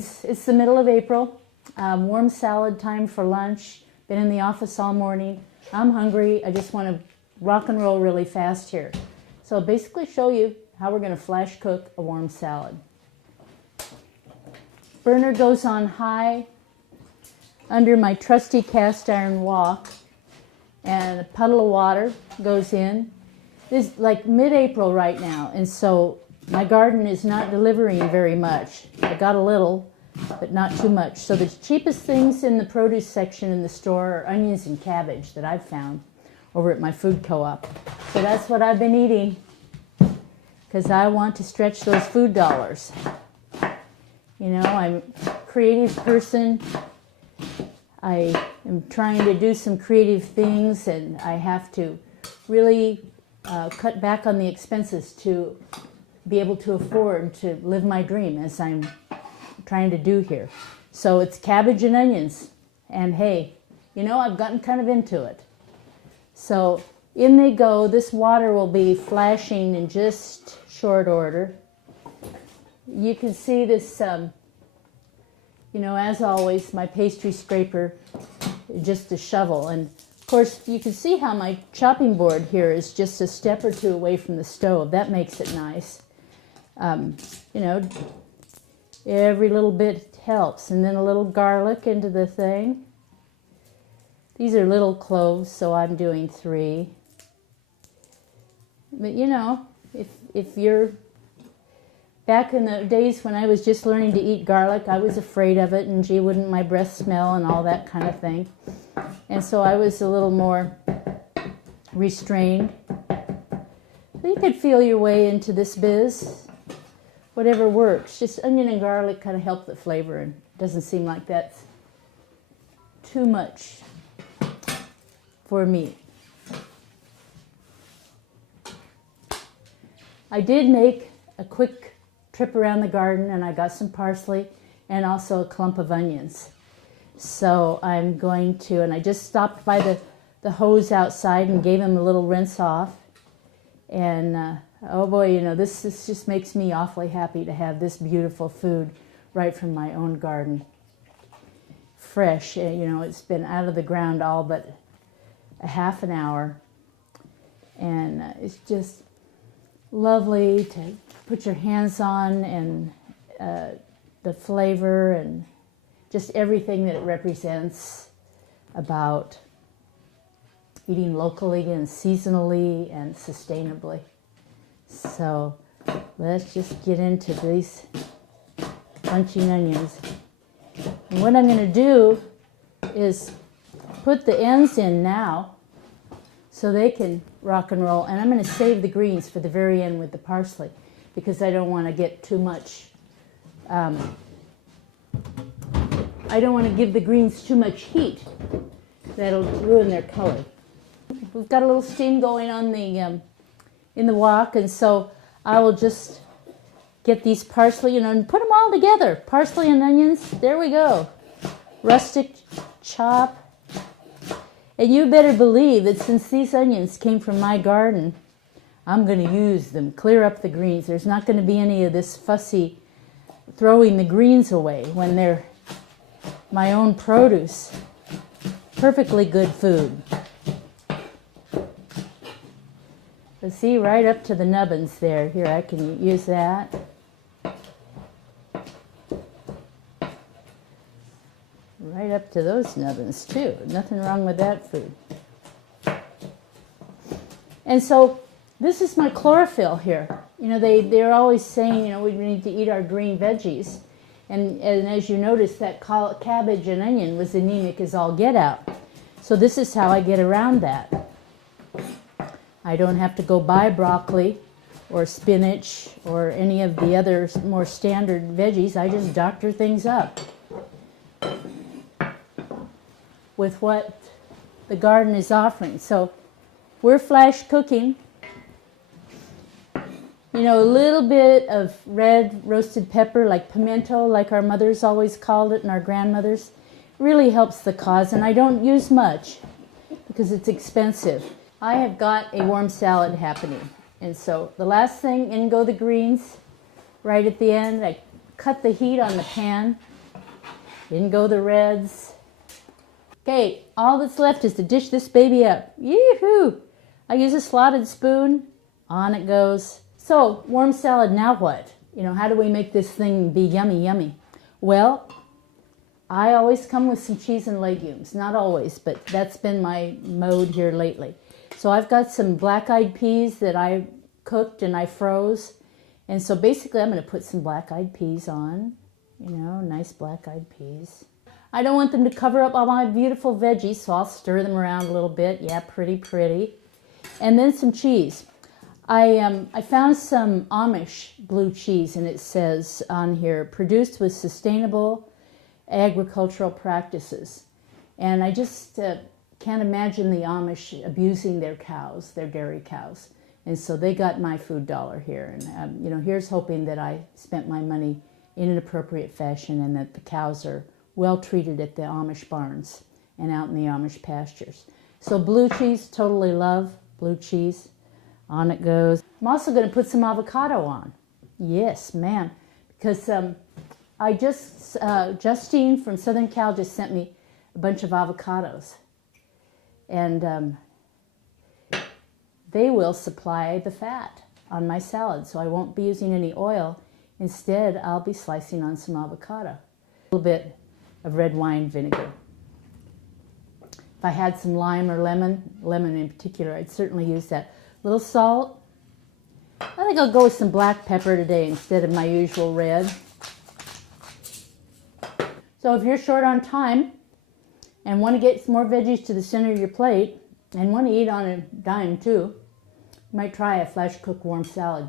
greens. It's the middle of April, warm salad time for lunch. Been in the office all morning. I'm hungry. I just want to rock and roll really fast here. So I'll basically show you how we're going to flash cook a warm salad. Burner goes on high under my trusty cast iron wok, and a puddle of water goes in. It's like mid-April right now, and so my garden is not delivering very much. I got a little, but not too much. So the cheapest things in the produce section in the store are onions and cabbage that I've found over at my food co-op. So that's what I've been eating because I want to stretch those food dollars. You know, I'm a creative person. I am trying to do some creative things, and I have to really cut back on the expenses to be able to afford to live my dream as I'm trying to do here. So it's cabbage and onions, and hey, you know, I've gotten kind of into it. So in they go. This water will be flashing in just short order. You can see this, you know, as always, my pastry scraper, just a shovel. And of course, you can see how my chopping board here is just a step or two away from the stove. That makes it nice. You know, every little bit helps. And then a little garlic into the thing. These are little cloves, so I'm doing 3. But you know, if you're back in the days when I was just learning to eat garlic, I was afraid of it, and gee, wouldn't my breath smell and all that kind of thing. And so I was a little more restrained. But you could feel your way into this biz. Whatever works. Just onion and garlic kind of help the flavor, and it doesn't seem like that's too much for me. I did make a quick trip around the garden, and I got some parsley and also a clump of onions. So I'm going to, and I just stopped by the hose outside and gave him a little rinse off. And oh boy, you know, this just makes me awfully happy to have this beautiful food right from my own garden. Fresh, you know, it's been out of the ground all but a half an hour. And it's just lovely to put your hands on, and the flavor and just everything that it represents about eating locally and seasonally and sustainably. So let's just get into these bunching onions. And what I'm going to do is put the ends in now so they can rock and roll. And I'm going to save the greens for the very end with the parsley because I don't want to get too much, I don't want to give the greens too much heat. That'll ruin their color. We've got a little steam going on the in the wok, and so I will just get these parsley, you know, and put them all together. Parsley and onions, there we go. Rustic chop. And you better believe that since these onions came from my garden, I'm going to use them, clear up the greens. There's not going to be any of this fussy throwing the greens away when they're my own produce. Perfectly good food. So see, right up to the nubbins there. Here, I can use that. Right up to those nubbins too. Nothing wrong with that food. And so this is my chlorophyll here. You know, they're always saying, you know, we need to eat our green veggies. And as you notice, that cabbage and onion was anemic as all get out. So this is how I get around that. I don't have to go buy broccoli or spinach or any of the other more standard veggies. I just doctor things up with what the garden is offering. So we're flash cooking. You know, a little bit of red roasted pepper, like pimento, like our mothers always called it and our grandmothers, really helps the cause. And I don't use much because it's expensive. I have got a warm salad happening. And so the last thing, in go the greens. Right at the end, I cut the heat on the pan Didn't go the reds. Okay, all that's left is to dish this baby up. Yoo-hoo! I use a slotted spoon. On it goes. So, warm salad, now what? You know, how do we make this thing be yummy, yummy? Well, I always come with some cheese and legumes. Not always, but that's been my mode here lately. So I've got some black-eyed peas that I cooked and I froze. And so basically I'm going to put some black-eyed peas on. You know, nice black-eyed peas. I don't want them to cover up all my beautiful veggies, so I'll stir them around a little bit. Yeah, pretty, pretty. And then some cheese. I found some Amish blue cheese, and it says on here, produced with sustainable agricultural practices. And I just can't imagine the Amish abusing their cows, their dairy cows. And so they got my food dollar here. And, you know, here's hoping that I spent my money in an appropriate fashion and that the cows are well treated at the Amish barns and out in the Amish pastures. So blue cheese, totally love blue cheese. On it goes. I'm also going to put some avocado on. Yes, ma'am. Because Justine from Southern Cal just sent me a bunch of avocados. And they will supply the fat on my salad, so I won't be using any oil. Instead, I'll be slicing on some avocado. A little bit of red wine vinegar. If I had some lime or lemon in particular, I'd certainly use that. Little salt. I think I'll go with some black pepper today instead of my usual red. So if you're short on time and want to get some more veggies to the center of your plate and want to eat on a dime too, you might try a flash cooked warm salad.